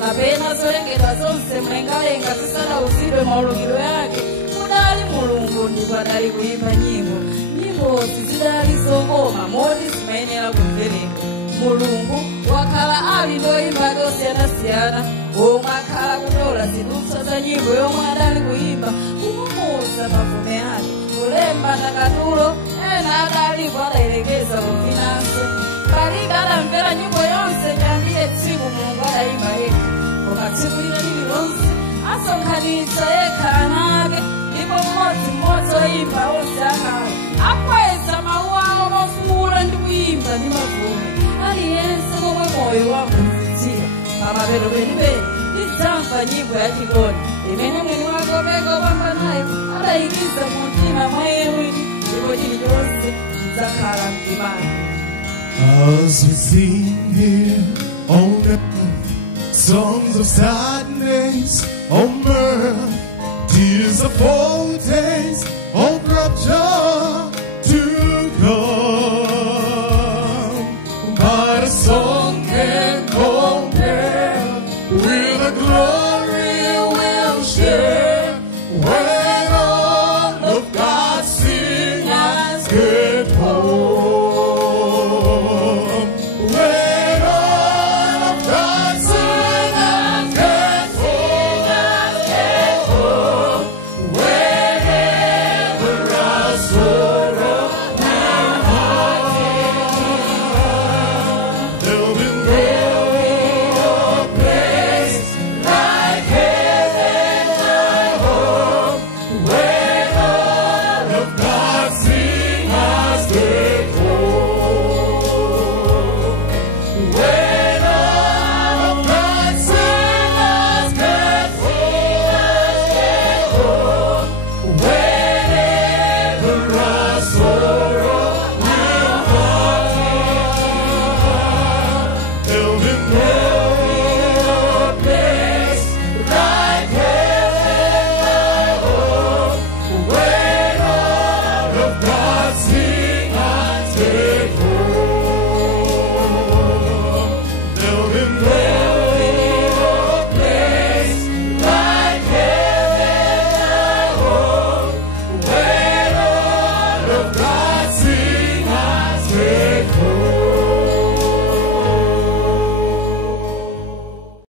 kapena zolengedwa zonse mlengalenga zisanawuzidwe maulukiro yake kudali mulungu ndipo adali kuyimba nyimbo zidali zokoma moti zimayenera kumveredwa. Mulungu wakhala ali ndoyimba dosiyanasiyana omwe akhala kutola zidutswa za nyimbo yomwe adali kuyimba kumumuza mavume ake kulemba ndakatulo ena adalipo adayelekeza kufinanso palibe adamvera nyimbo yonse chandiye tsiku mulungu adayimba yekha koma tsiku lina lililonse asonkhanitsa yekha ana ake ndipo mmodzi oyimba onse akale akweza mawu awo mofuwula ndi kuyimba ndi mavume aliyense komwe moyo wamumvitsira pamapeto penipeni tidzamva nyimbo yachikondi imene mwini wake opeka opambanayo adayikiza mu mtima mwa iye mwini ndipo chilichonse chidzakhala mtimani. As we sing here on earth, songs of sadness on mirth, tears of foretaste of rapture to come. But a song can compare with the glory we'll share when all of God's singers get home.